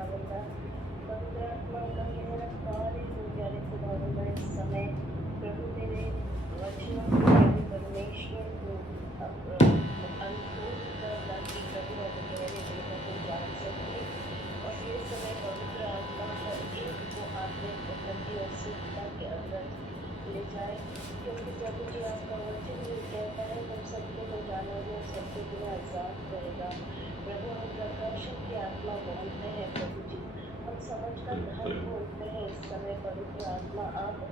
खुदावंदा पवित्र आत्मा का मेरा कार्य हो जाने खुदावंदा इस समय प्रभु तेरे वचनों को प्रभु परमेश्वर को अनुभव कर ताकि प्रभु अब मेरे लोगों को जान सके और ये समय पवित्र आत्मा हर एक को आपने प्रकृति और शुद्धता के अंदर ले जाए क्योंकि प्रभु जी आपका वचन ये कहता है तुम सबको तो जानोगे और सबके बिना आजाद रहेगा। प्रभु हम प्रकाशन की आत्मा बोलते हैं प्रभु जी, हम समझ का धन बोलते हैं इस समय पवित्र आत्मा आप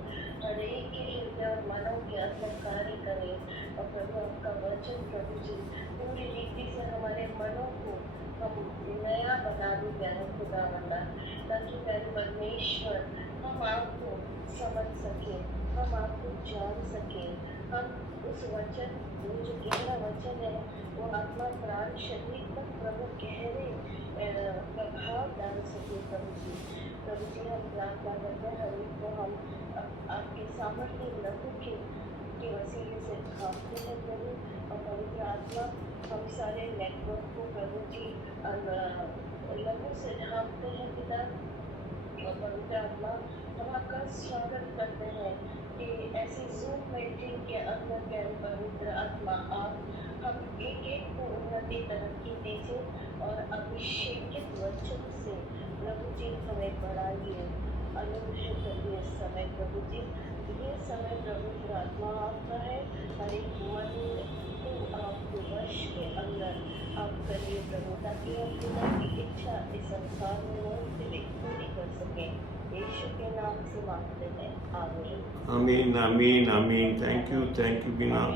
हर एक के हृदय और मानव के अंदर कार्य करें और प्रभु आपका वचन प्रभु जी पूरी रीति से हमारे मनों को हम नया बना दो प्यारे खुदावंदा ताकि प्यारे परमेश्वर हम आपको समझ सके, हम आपको जान सके, हम उस वचन वो जो गहरा वचन है वो आत्मा प्राण शरीर तक प्रभु गहरे प्रभाव डाल सके प्रभु जी। प्रभु जी हम प्रार्थना करते हैं हर एक को हम आपके सामर्थ्य लहू के वसीले से ढांपते हैं प्रभु और पवित्र आत्मा हम सारे नेटवर्क को प्रभु जी लहू से ढांपते हैं पिता और पवित्र आत्मा हम आपका स्वागत करते हैं कि ऐसी जूम मीटिंग के अंदर प्यारे पवित्र आत्मा आप हम एक एक को उन्नति तरक्की दीजिए और अभिषेकित वचन से प्रभु जी हमें बढ़ाइए, अनुग्रह करिए समय प्रभु जी। ये समय पवित्र आत्मा आपका है, हर एक मन को आपके वश के अंदर आप करिए प्रभु ताकि हम पिता की इच्छा इस संसार में होते हुए पूरी कर सकें। यीशु के नाम से मांगते हैं, आमीन आमीन आमीन आमीन। Thank you Bina,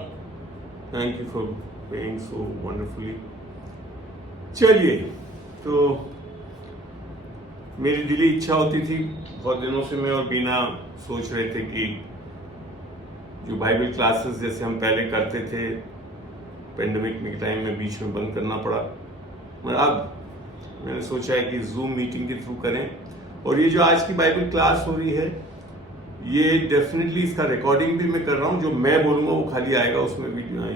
thank you for praying so wonderfully. चलिए, तो मेरी दिली इच्छा होती थी, बहुत दिनों से मैं और बीना सोच रहे थे कि जो बाइबल क्लासेस जैसे हम पहले करते थे पेंडेमिक के टाइम में बीच में बंद करना पड़ा, मगर अब मैंने सोचा है कि जूम मीटिंग के थ्रू करें। और ये जो आज की बाइबल क्लास हो रही है ये डेफिनेटली इसका रिकॉर्डिंग भी मैं कर रहा हूँ, जो मैं बोलूँगा वो खाली आएगा उसमें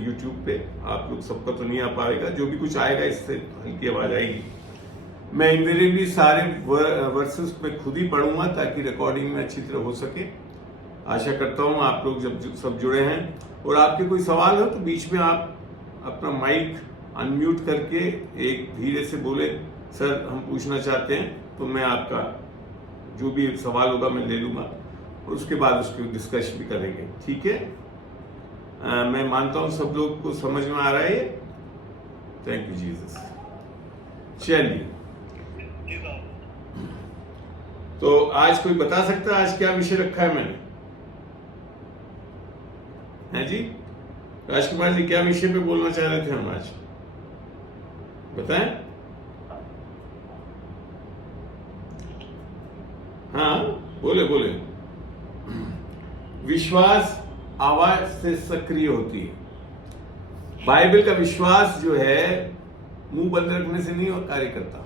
यूट्यूब पे, आप लोग सबका तो नहीं आ पाएगा, जो भी कुछ आएगा इससे हल्की आवाज आएगी। मैं इनवेरिएबली सारे वर्सेस में खुद ही पढ़ूंगा ताकि रिकॉर्डिंग में अच्छी तरह हो सके। आशा करता हूँ आप लोग जब सब जुड़े हैं और आपके कोई सवाल हो तो बीच में आप अपना माइक अनम्यूट करके एक धीरे से बोले, सर हम पूछना चाहते हैं, तो मैं आपका जो भी सवाल होगा मैं ले लूंगा और उसके बाद उसकी डिस्कस भी करेंगे, ठीक है। मैं मानता हूं सब लोग को समझ में आ रहा है। Thank you Jesus. चलिए, तो आज कोई बता सकता है आज क्या विषय रखा है मैंने? हैं जी, राजकुमार जी क्या विषय पे बोलना चाह रहे थे हम आज, बताएं। हाँ बोले बोले। विश्वास आवाज से सक्रिय होती है। बाइबल का विश्वास जो है मुंह बंद रखने से नहीं कार्य करता।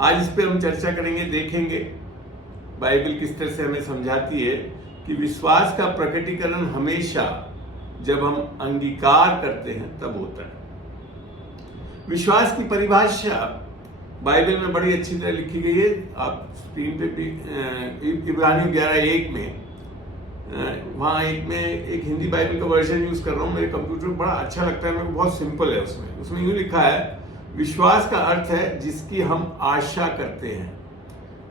आज इस पे हम चर्चा करेंगे, देखेंगे बाइबल किस तरह से हमें समझाती है कि विश्वास का प्रकटीकरण हमेशा जब हम अंगीकार करते हैं तब होता है। विश्वास की परिभाषा बाइबल में बड़ी अच्छी तरह लिखी गई है, आप स्क्रीन पे भी इब्रानियों 11:1 में वहां एक हिंदी बाइबल का वर्जन यूज कर रहा हूं मेरे कंप्यूटर में, बड़ा अच्छा लगता है मेरे को, बहुत सिंपल है। उसमें यूं लिखा है, विश्वास का अर्थ है जिसकी हम आशा करते हैं।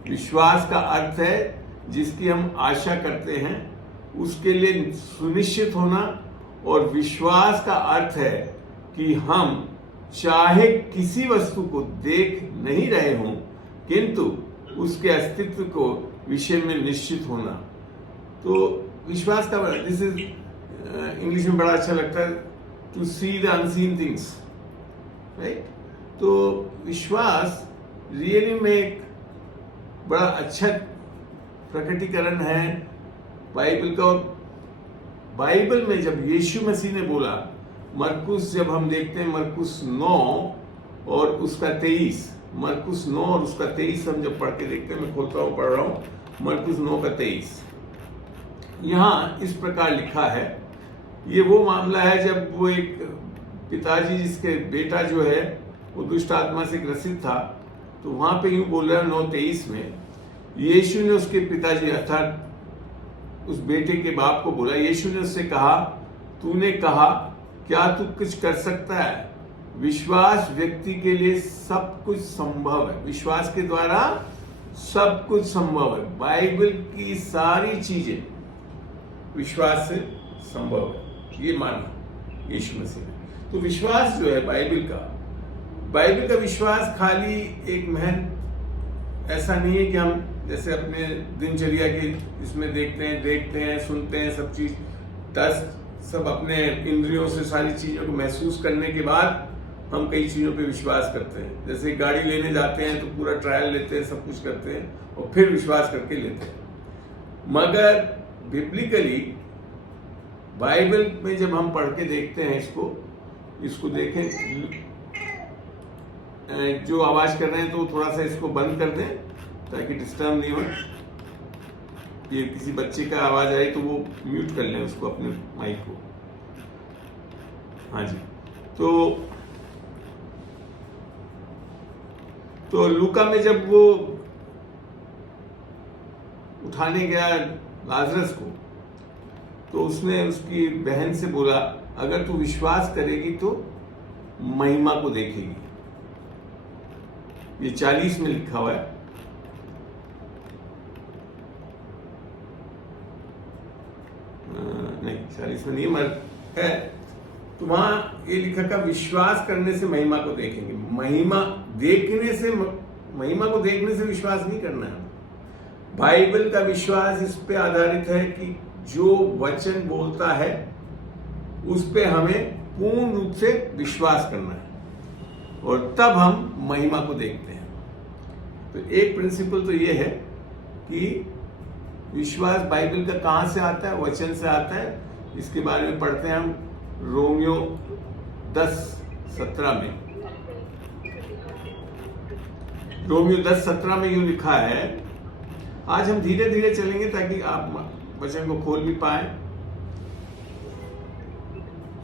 विश्वास का अर्थ है जिसकी हम आशा करते हैं, उसके लिए सुनिश्चित होना। और विश्वास का अर्थ है कि हम चाहे किसी वस्तु को देख नहीं रहे हों किंतु उसके अस्तित्व को विषय में निश्चित होना। तो विश्वास का दिस इज इंग्लिश में बड़ा अच्छा लगता है, to see the unseen things, right. तो विश्वास रियली में एक बड़ा अच्छा प्रकटीकरण है बाइबल का। बाइबल में जब यीशु मसीह ने बोला, मरकुस जब हम देखते हैं मरकुस 9 और उसका 23, मरकुस 9 और उसका 23 हम जब पढ़ के देखते हैं, मैं खोलता हूँ पढ़ रहा हूँ, मरकुस 9 का 23, यहाँ इस प्रकार लिखा है। ये वो मामला है जब वो एक पिताजी जिसके बेटा जो है वो दुष्ट आत्मा से ग्रसित था तो वहां पे यूं बोल रहा है 9:23 में, यीशु ने उसके पिताजी अर्थात उस बेटे के बाप को बोला, यीशु ने उससे कहा, तूने कहा, क्या तू कुछ कर सकता है? विश्वास व्यक्ति के लिए सब कुछ संभव है। विश्वास के द्वारा सब कुछ संभव है। बाइबल की सारी चीजें विश्वास से संभव है, ये माना यीशु मसीह ने। तो विश्वास जो है बाइबल का विश्वास खाली एक महन ऐसा नहीं है कि हम जैसे अपने दिनचर्या के इसमें देखते हैं, सुनते हैं, सब चीज सब अपने इंद्रियों से सारी चीजों को महसूस करने के बाद हम कई चीजों पे विश्वास करते हैं। जैसे गाड़ी लेने जाते हैं तो पूरा ट्रायल लेते हैं, सब कुछ करते हैं और फिर विश्वास करके लेते हैं। मगर बिब्लिकली बाइबल में जब हम पढ़ के देखते हैं, इसको देखें, जो आवाज कर रहे हैं तो थोड़ा सा इसको बंद कर दें ताकि डिस्टर्ब नहीं हो। ये किसी बच्चे का आवाज आई तो वो म्यूट कर लें उसको, अपने माइक को। हाँ जी। तो लूका में जब वो उठाने गया लाजरस को, तो उसने उसकी बहन से बोला, अगर तू विश्वास करेगी तो महिमा को देखेगी। ये 40 में लिखा हुआ है। नहीं, 40 में नहीं, मगर है तो वहां ये लिखा था, विश्वास करने से महिमा को देखेंगे। महिमा को देखने से विश्वास नहीं करना है। बाइबल का विश्वास इस पे आधारित है कि जो वचन बोलता है उस पे हमें पूर्ण रूप से विश्वास करना है और तब हम महिमा को देखते हैं। तो एक प्रिंसिपल तो ये है कि विश्वास बाइबल का कहां से आता है? वचन से आता है। इसके बारे में पढ़ते हैं हम रोमियो 10:17 में। रोमियो 10:17 में यूं लिखा है, आज हम धीरे धीरे चलेंगे ताकि आप वचन को खोल भी पाए।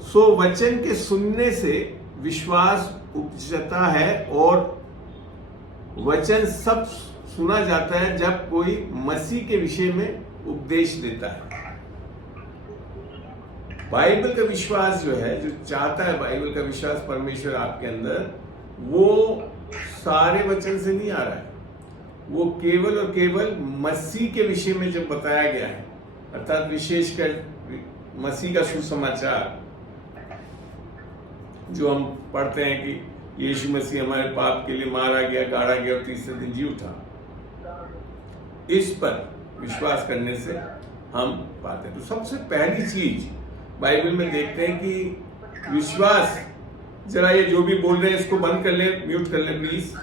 सो वचन के सुनने से विश्वास उपजता है और वचन सब सुना जाता है जब कोई मसीह के विषय में उपदेश देता है। बाइबल का विश्वास जो है, जो चाहता है बाइबल का विश्वास परमेश्वर आपके अंदर, वो सारे वचन से नहीं आ रहा है। वो केवल और केवल मसीह के विषय में जब बताया गया है, अर्थात विशेषकर मसीह का सुसमाचार जो हम पढ़ते हैं कि यीशु मसीह हमारे पाप के लिए मारा गया, गाड़ा गया और तीसरे दिन जी उठा, इस पर विश्वास करने से हम पाते हैं। तो सबसे पहली चीज बाइबल में देखते हैं कि विश्वास, जरा ये जो भी बोल रहे हैं इसको बंद कर ले, म्यूट कर ले प्लीज।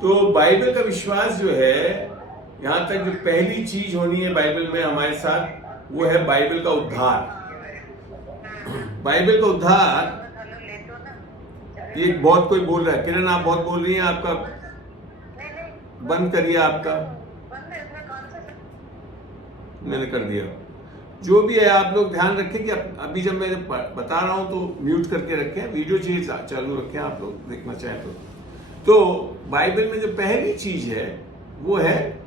तो बाइबल का विश्वास जो है, यहां तक जो पहली चीज होनी है बाइबल में हमारे साथ, वो है बाइबल का उद्धार। बाइबल का उद्धार, ये बहुत कोई बोल रहा है, किरण आप बहुत बोल रही हैं, आपका बंद करिए, आपका मैंने कर दिया। जो भी है आप लोग ध्यान रखें कि अभी जब मैं बता रहा हूं तो म्यूट करके रखें, वीडियो चाहिए चालू रखें आप लोग देखना चाहें तो बाइबल में जो पहली चीज है वो है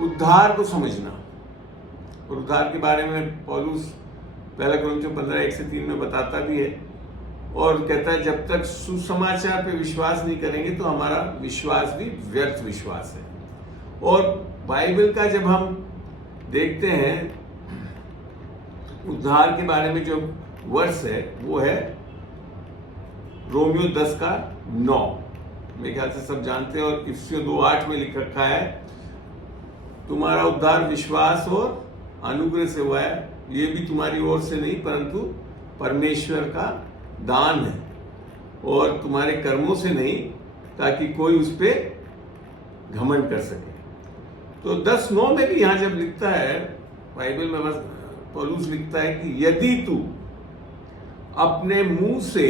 उद्धार को समझना। और उद्धार के बारे में पौलुस 1 कोरिन्थियों 15:1-3 में बताता भी है और कहता है, जब तक सुसमाचार पे विश्वास नहीं करेंगे तो हमारा विश्वास भी व्यर्थ विश्वास है। और बाइबल का जब हम देखते हैं उद्धार के बारे में जो वर्ष है वो है रोमियो 10:9। मेरे ख्याल से सब जानते हैं। और इफिसियों 2:8 में लिख रखा है, तुम्हारा उद्धार विश्वास और अनुग्रह से हुआ है, ये भी तुम्हारी ओर से नहीं परंतु परमेश्वर का दान है, और तुम्हारे कर्मों से नहीं, ताकि कोई उस पर घमंड कर सके। तो 10:9 में भी यहां जब लिखता है बाइबल में, बस पौलुस लिखता है कि यदि तू अपने मुंह से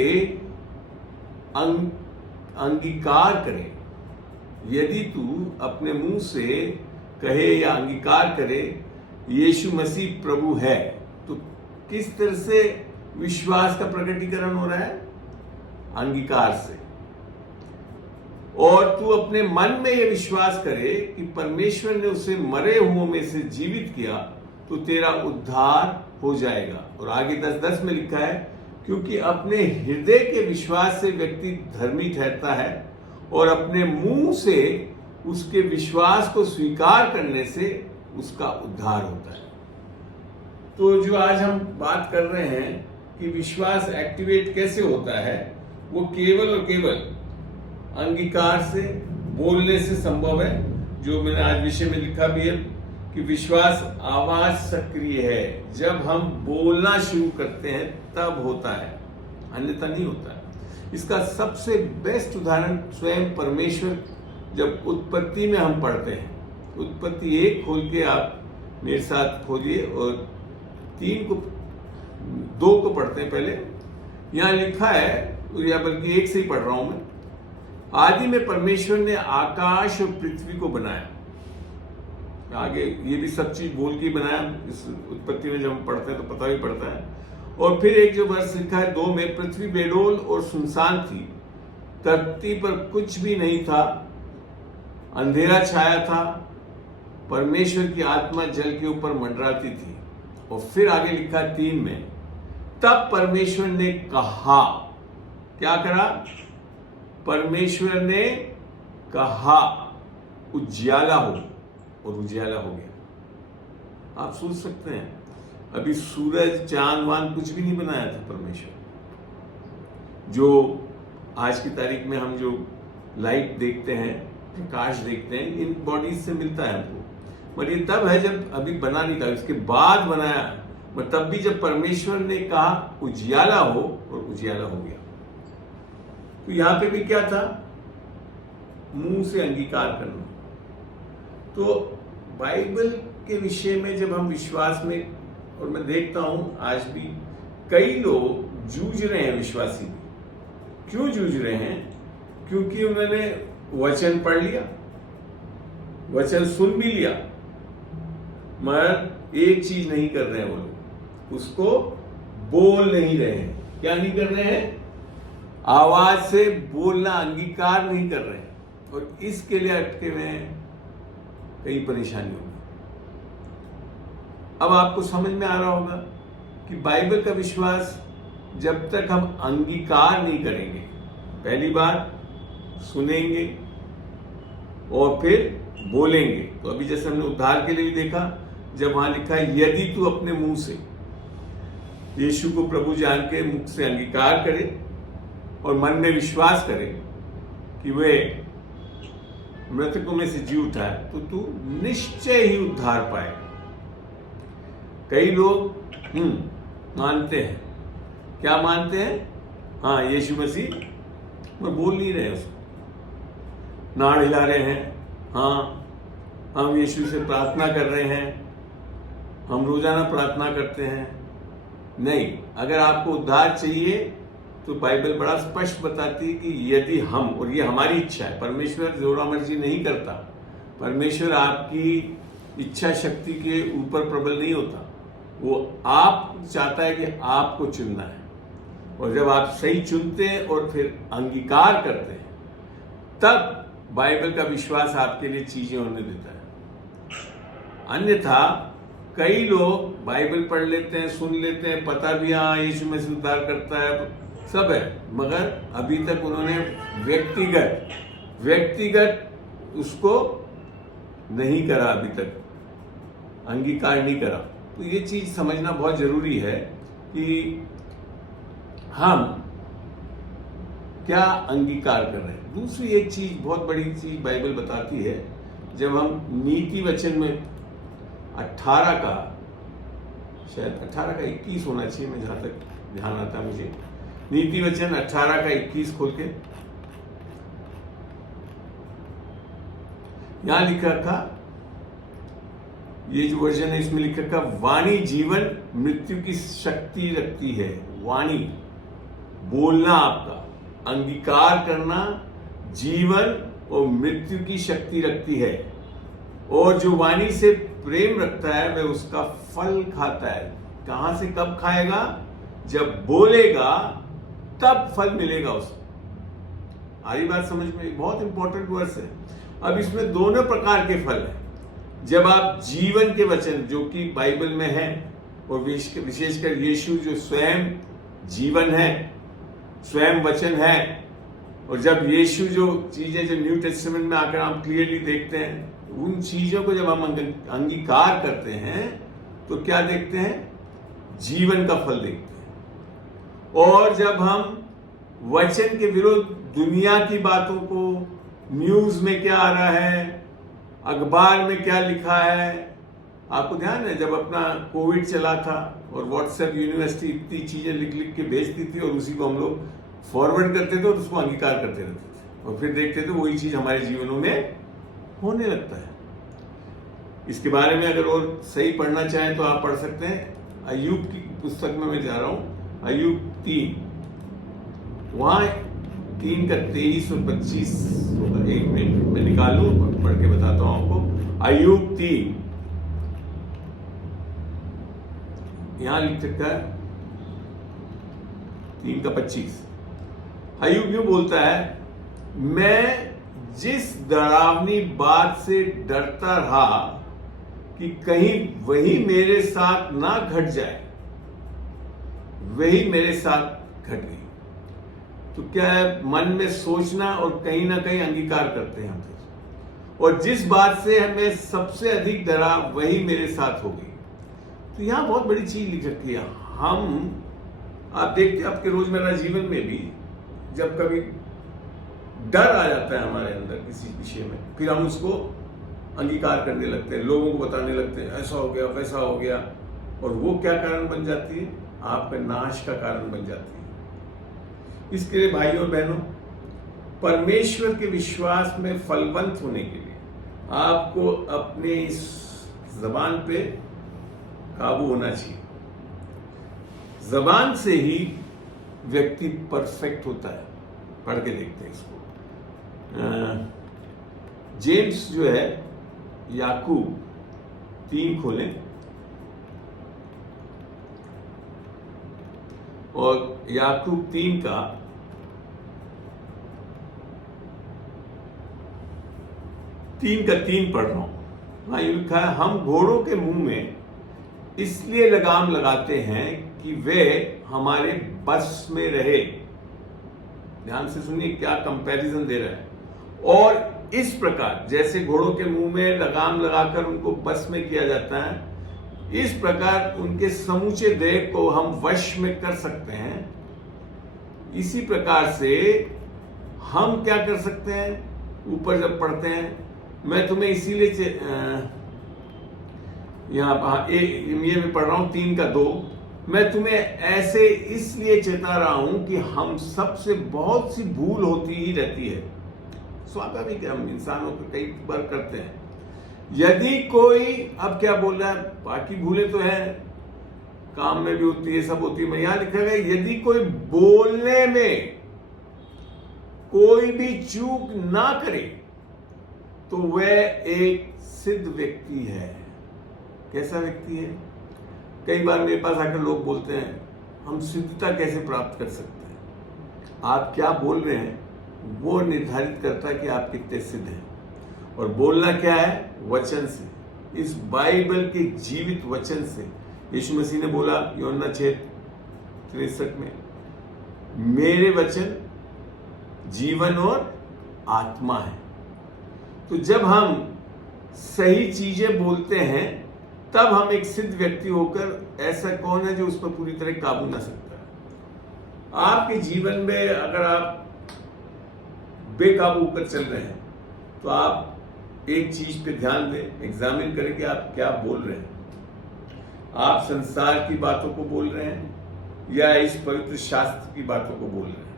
अंगीकार करे, यदि तू अपने मुंह से कहे या अंगीकार करे यीशु मसीह प्रभु है, तो किस तरह से विश्वास का प्रकटीकरण हो रहा है? अंगीकार से। और तू अपने मन में यह विश्वास करे कि परमेश्वर ने उसे मरे हुओं में से जीवित किया, तो तेरा उद्धार हो जाएगा। और आगे 10:10 में लिखा है, क्योंकि अपने हृदय के विश्वास से व्यक्ति धर्मी ठहरता है और अपने मुंह से उसके विश्वास को स्वीकार करने से उसका उद्धार होता है। तो जो आज हम बात कर रहे हैं कि विश्वास एक्टिवेट कैसे होता है, वो केवल और केवल अंगीकार से, बोलने से संभव है। जो मैंने आज विषय में लिखा भी है कि विश्वास आवाज सक्रिय है, जब हम बोलना शुरू करते हैं तब होता है, अन्यथा नहीं होता है। इसका सबसे बेस्ट उदाहरण स्वयं परमेश्वर, जब उत्पत्ति में हम पढ़ते हैं, उत्पत्ति 1 खोल के आप मेरे साथ खोलिए और 2 को पढ़ते हैं। पहले यहां लिखा है, या बल्कि 1 से ही पढ़ रहा हूं मैं। आदि में परमेश्वर ने आकाश और पृथ्वी को बनाया। आगे ये भी सब चीज बोल के बनाया, इस उत्पत्ति में जब हम पढ़ते हैं तो पता ही पड़ता है। और फिर एक जो वर्ष लिखा है 2 में, पृथ्वी बेडोल और सुनसान थी, धरती पर कुछ भी नहीं था, अंधेरा छाया था, परमेश्वर की आत्मा जल के ऊपर मंडराती थी। और फिर आगे लिखा 3 में, तब परमेश्वर ने कहा, क्या करा? परमेश्वर ने कहा उजियाला हो, और उजियाला हो गया। आप सोच सकते हैं, अभी सूरज चांद वांद कुछ भी नहीं बनाया था परमेश्वर। जो आज की तारीख में हम जो लाइट देखते हैं, प्रकाश देखते हैं, इन बॉडीज से मिलता है हमको, पर ये तब है जब अभी बना नहीं था, इसके बाद बनाया। पर तब भी जब परमेश्वर ने कहा उजियाला हो, और उजियाला हो गया। तो यहां पे भी क्या था? मुंह से अंगीकार करना। तो बाइबल के विषय में जब हम विश्वास में, और मैं देखता हूं आज भी कई लोग जूझ रहे हैं, विश्वासी भी। क्यों जूझ रहे हैं? क्योंकि उन्होंने वचन पढ़ लिया, वचन सुन भी लिया, मगर एक चीज नहीं कर रहे हैं वो लोग, उसको बोल नहीं रहे हैं। क्या नहीं कर रहे हैं? आवाज से बोलना, अंगीकार नहीं कर रहे हैं, और इसके लिए अटके हुए हैं, कई परेशानी होगी। अब आपको समझ में आ रहा होगा कि बाइबल का विश्वास जब तक हम अंगीकार नहीं करेंगे, पहली बार सुनेंगे और फिर बोलेंगे। तो अभी जैसे हमने उद्धार के लिए भी देखा, जब वहां लिखा है, यदि तू अपने मुंह से यीशु को प्रभु जान के मुख से अंगीकार करे और मन में विश्वास करे कि वे मृतकों में से जी उठा है, तो तू निश्चय ही उद्धार पाएगा। कई लोग मानते हैं, क्या मानते हैं? हाँ, यीशु मसीह, मैं बोल नहीं रहे उसको, नाड़ हिला रहे हैं, हाँ हम यीशु से प्रार्थना कर रहे हैं, हम रोजाना प्रार्थना करते हैं। नहीं, अगर आपको उद्धार चाहिए तो बाइबल बड़ा स्पष्ट बताती है कि यदि हम, और ये हमारी इच्छा है, परमेश्वर जोरा मर्जी नहीं करता, परमेश्वर आपकी इच्छा शक्ति के ऊपर प्रबल नहीं होता, वो आप चाहता है कि आपको चुनना है। और जब आप सही चुनते हैं और फिर अंगीकार करते हैं, तब बाइबल का विश्वास आपके लिए चीजें होने देता है। अन्यथा कई लोग बाइबल पढ़ लेते हैं, सुन लेते हैं, पता भी हाँ यीशु मसीह उद्धार करता है, सब है, मगर अभी तक उन्होंने व्यक्तिगत उसको नहीं करा, अभी तक अंगीकार नहीं करा। तो ये चीज समझना बहुत जरूरी है कि हम क्या अंगीकार कर रहे हैं। दूसरी एक चीज, बहुत बड़ी चीज बाइबल बताती है, जब हम नीति वचन में 18 का, शायद 18 का 21 होना चाहिए, मैं जहां तक ध्यान आता है मुझे, नीति वचन 18 का 21 खोल के यहां लिखा था, ये जो वर्जन है इसमें लिखा था, वाणी जीवन मृत्यु की शक्ति रखती है। वाणी, बोलना, आपका अंगीकार करना जीवन और मृत्यु की शक्ति रखती है, और जो वाणी से प्रेम रखता है वह उसका फल खाता है। कहां से कब खाएगा? जब बोलेगा तब फल मिलेगा उसको। आरी बात समझ में? बहुत इंपॉर्टेंट वर्स है। अब इसमें दोनों प्रकार के फल हैं। जब आप जीवन के वचन जो कि बाइबल में है, और विशेषकर यीशु जो स्वयं जीवन है, स्वयं वचन है, और जब यीशु जो चीजें जो न्यू टेस्टामेंट में आकर हम क्लियरली देखते हैं, उन चीजों को जब हम अंगीकार करते हैं तो क्या देखते हैं? जीवन का फल देखते हैं। और जब हम वचन के विरुद्ध दुनिया की बातों को, न्यूज में क्या आ रहा है, अखबार में क्या लिखा है, आपको ध्यान है जब अपना कोविड चला था और व्हाट्सएप यूनिवर्सिटी इतनी चीजें लिख लिख के भेजती थी और उसी को हम लोग फॉरवर्ड करते थे और उसको अंगीकार करते रहते थे, और फिर देखते थे वही चीज हमारे जीवनों में होने लगता है। इसके बारे में अगर और सही पढ़ना चाहें तो आप पढ़ सकते हैं। अय्यूब की पुस्तक में मैं जा रहा हूं, अय्यूब 3, वहां 3 का 23 और 25 होगा। 1 मिनट में निकालू, पढ़ के बताता हूं आपको। अय्यूब 3 यहां लिख सकता है 3 का 25। अय्यूब यूं बोलता है, मैं जिस डरावनी बात से डरता रहा कि कहीं वही मेरे साथ ना घट जाए, वही मेरे साथ घट गई। तो क्या है, मन में सोचना और कहीं ना कहीं अंगीकार करते हैं हम। और जिस बात से हमें सबसे अधिक डरा वही मेरे साथ हो गई। तो यहां बहुत बड़ी चीज लिख रखी है। आप देखते हैं आपके रोजमर्रा जीवन में भी जब कभी डर आ जाता है हमारे अंदर किसी विषय में, फिर हम उसको अंगीकार करने लगते हैं, लोगों को बताने लगते हैं, ऐसा हो गया, वैसा हो गया, और वो क्या कारण बन जाती है? आपका नाश का कारण बन जाती है। इसके लिए भाइयों और बहनों, परमेश्वर के विश्वास में फलवंत होने के लिए आपको अपने इस जबान पे काबू होना चाहिए। जबान से ही व्यक्ति परफेक्ट होता है। पढ़ के देखते हैं इसको। जेम्स जो है, याकूब 3 खोलें, और याकूब 3 का 3 पढ़ रहा हूं। वहां लिखा है, हम घोड़ों के मुंह में इसलिए लगाम लगाते हैं कि वे हमारे बस में रहे। ध्यान से सुनिए क्या कंपैरिजन दे रहा है। और इस प्रकार जैसे घोड़ों के मुंह में लगाम लगाकर उनको बस में किया जाता है, इस प्रकार उनके समूचे देह को हम वश में कर सकते हैं। इसी प्रकार से हम क्या कर सकते हैं? ऊपर जब पढ़ते हैं, मैं तुम्हें इसीलिए यहां ये मैं पढ़ रहा हूं 3 का 2, मैं तुम्हें ऐसे इसलिए चेता रहा हूं कि हम सबसे बहुत सी भूल होती ही रहती है। स्वाभाविक है, हम इंसानों को कई बार करते हैं। यदि कोई, अब क्या बोल रहा है, बाकी भूलें तो है, काम में भी होती है, सब होती है। मैं यहां लिखा गया, यदि कोई बोलने में कोई भी चूक ना करे तो वह एक सिद्ध व्यक्ति है। कैसा व्यक्ति है? कई बार मेरे पास आकर लोग बोलते हैं, हम सिद्धता कैसे प्राप्त कर सकते हैं? आप क्या बोल रहे हैं वो निर्धारित करता है कि आप कितने सिद्ध हैं। और बोलना क्या है? वचन से, इस बाइबल के जीवित वचन से। यीशु मसीह ने बोला यूहन्ना 6:63 में, मेरे वचन जीवन और आत्मा है। तो जब हम सही चीजें बोलते हैं तब हम एक सिद्ध व्यक्ति होकर, ऐसा कौन है जो उस पर पूरी तरह काबू ना सकता है? आपके जीवन में अगर आप बेकाबू होकर चल रहे हैं तो आप एक चीज पे ध्यान दें, एग्जामिन करें कि आप क्या बोल रहे हैं। आप संसार की बातों को बोल रहे हैं या इस पवित्र शास्त्र की बातों को बोल रहे हैं?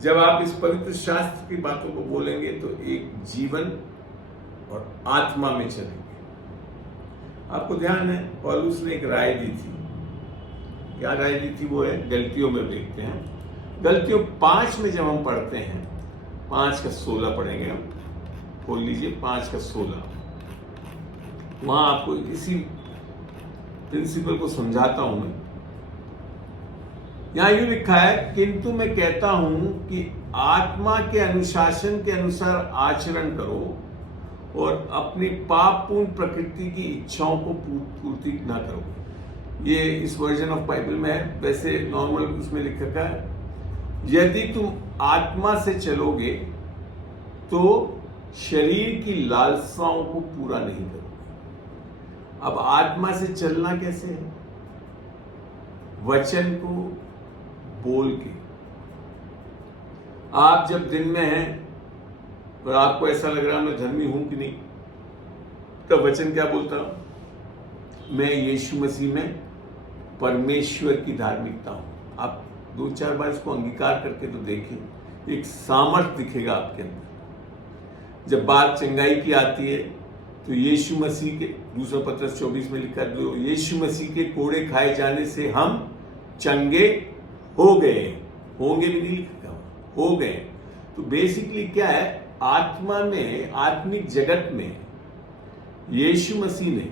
जब आप इस पवित्र शास्त्र की बातों को बोलेंगे तो एक जीवन और आत्मा में चलेंगे। आपको ध्यान है, पौलुस ने एक राय दी थी। क्या राय दी थी? वो है गलतियों में। देखते हैं गलतियों 5 में जब हम पढ़ते हैं, 5 का 16 पढ़ेंगे हम। खोल लीजिए 5 का 16। वहां आपको इसी प्रिंसिपल को समझाता हूं मैं। यहां यूं लिखा है, किंतु मैं कहता हूं कि आत्मा के अनुशासन के अनुसार आचरण करो और अपनी पापपूर्ण प्रकृति की इच्छाओं को पूर्ति ना करो। ये इस वर्जन ऑफ बाइबल में है, वैसे नॉर्मल उसमें लिख रखा है, यदि तुम आत्मा से चलोगे तो शरीर की लालसाओं को पूरा नहीं करोगे। अब आत्मा से चलना कैसे है? वचन को बोल के। आप जब दिन में हैं और आपको ऐसा लग रहा मैं धर्मी हूं कि नहीं, तो वचन क्या बोलता हूं? मैं यीशु मसीह में परमेश्वर की धार्मिकता हूं। आप 2-4 बार इसको अंगीकार करके तो देखिए, एक सामर्थ दिखेगा आपके अंदर। जब बात चंगाई की आती है तो यीशु मसीह के, दूसरा पत्रस 24 में लिखा है, यीशु मसीह के कोड़े खाए जाने से हम चंगे हो गए। होंगे भी नहीं लिखा, हो गए। तो बेसिकली क्या है, आत्मा में, आत्मिक जगत में यीशु मसीह ने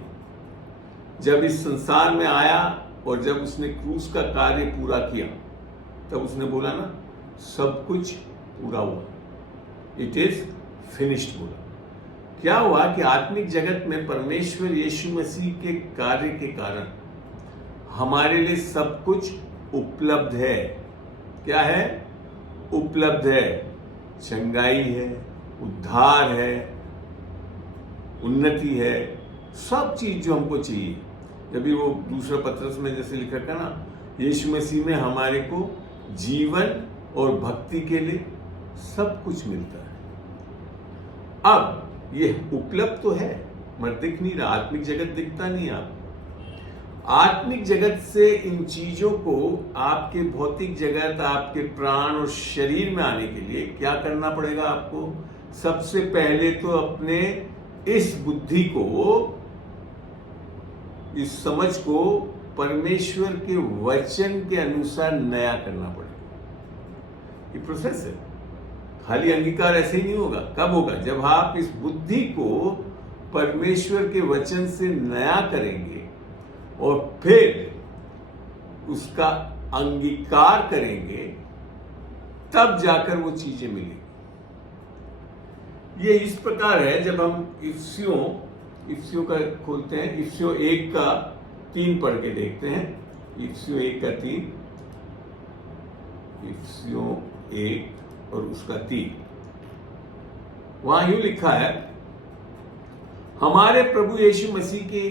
जब इस संसार में आया और जब उसने क्रूस का कार्य पूरा किया, तब उसने बोला ना, सब कुछ पूरा हुआ, इट इज फिनिश्ड बोला। क्या हुआ कि आत्मिक जगत में परमेश्वर यीशु मसीह के कार्य के कारण हमारे लिए सब कुछ उपलब्ध है। क्या है? उपलब्ध है। चंगाई है, उद्धार है, उन्नति है, सब चीज जो हमको चाहिए। जब भी वो दूसरा पत्रस में जैसे लिखा था ना, यीशु मसीह में हमारे को जीवन और भक्ति के लिए सब कुछ मिलता है। अब ये उपलब्ध तो है, मगर दिख नहीं रहा, आत्मिक जगत दिखता नहीं। आप आत्मिक जगत से इन चीजों को आपके भौतिक जगत, आपके प्राण और शरीर में आने के लिए क्या करना पड़ेगा आपको? सबसे पहले तो अपने इस बुद्धि को, इस समझ को परमेश्वर के वचन के अनुसार नया करना पड़ेगा। ये प्रोसेस है, खाली अंगीकार ऐसे ही नहीं होगा। कब होगा? जब आप इस बुद्धि को परमेश्वर के वचन से नया करेंगे और फिर उसका अंगीकार करेंगे, तब जाकर वो चीजें मिलेंगी। ये इस प्रकार है, जब हम इफ्सियों का खोलते हैं, इफ्सियों 1 का 3 पढ़ के देखते हैं। इफ्सियों 1 का 3, इफ्सियों 1 और उसका 3, वहां यूं लिखा है, हमारे प्रभु यीशु मसीह के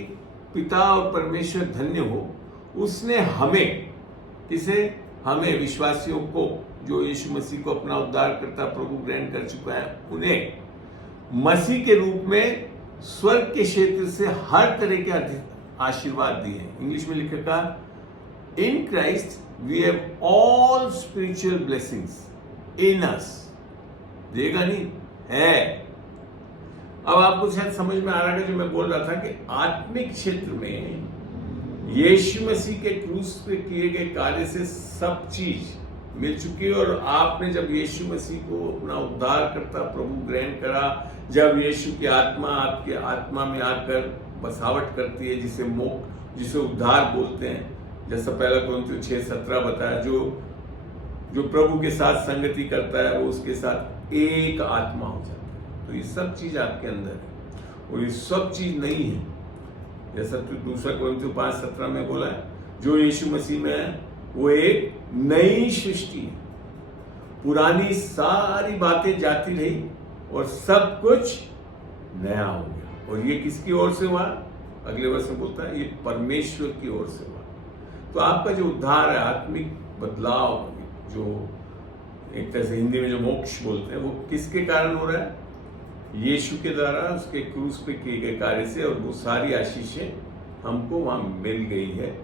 पिता और परमेश्वर धन्य हो, उसने हमें, किसे? हमें विश्वासियों को, जो यीशु मसीह को अपना उद्धारकर्ता प्रभु ग्रहण कर चुका है, उन्हें मसीह के रूप में स्वर्ग के क्षेत्र से हर तरह के आशीर्वाद दिए हैं। इंग्लिश में लिखा था, in Christ we have all spiritual blessings in us. देगा नहीं है। अब आपको शायद समझ में आ रहा है जो मैं बोल रहा था कि आत्मिक क्षेत्र में यीशु मसीह के क्रूस पे किए गए कार्य से सब चीज मिल चुकी है। और आपने जब यीशु मसीह को अपना उद्धारकर्ता प्रभु ग्रहण करा, जब यीशु की आत्मा आपके आत्मा में आकर बसावट करती है, जिसे उद्धार बोलते हैं, जैसा पहला कोरिन्थियों 6:17 बताया, जो प्रभु के साथ संगति करता है वो उसके साथ एक आत्मा हो जाता है। तो ये सब चीज आपके अंदर है और ये सब चीज नहीं है, जैसा दूसरा कोरिन्थियों 5:17 में बोला है, जो यीशु मसीह में है वो एक नई सृष्टि है, पुरानी सारी बातें जाती रही और सब कुछ नया हो गया। और ये किसकी ओर से हुआ? अगले वर्ष में बोलता है, ये परमेश्वर की ओर से हुआ। तो आपका जो उद्धार है, आत्मिक बदलाव, जो एक तरह से हिंदी में जो मोक्ष बोलते हैं, वो किसके कारण हो रहा है? यीशु के द्वारा, उसके क्रूस पे किए गए कार्य से। और वो सारी आशीषें हमको वहां मिल गई है,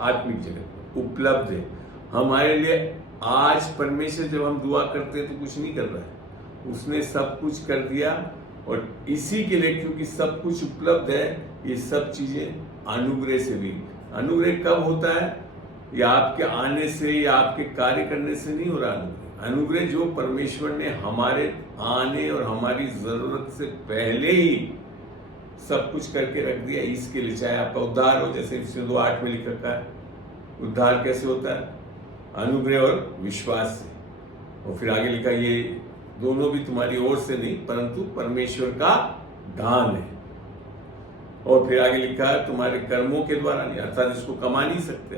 आत्मिक जगत में उपलब्ध है हमारे लिए। आज परमेश्वर जब हम दुआ करते हैं तो कुछ नहीं कर रहा है, उसने सब कुछ कर दिया। और इसी के लिए, क्योंकि सब कुछ उपलब्ध है, ये सब चीजें अनुग्रह से भी। अनुग्रह कब होता है? या आपके आने से या आपके कार्य करने से नहीं हो रहा। अनुग्रह जो परमेश्वर ने हमारे आने और हमारी जरूरत से पहले ही सब कुछ करके रख दिया, इसके लिए। चाहे आपका उद्धार हो, जैसे इफ्सियों 2:8 में लिखा है, उद्धार कैसे होता है? अनुग्रह और विश्वास से। और फिर आगे लिखा, ये दोनों भी तुम्हारी ओर से नहीं परंतु परमेश्वर का दान है। और फिर आगे लिखा, तुम्हारे कर्मों के द्वारा नहीं, अर्थात इसको कमा नहीं सकते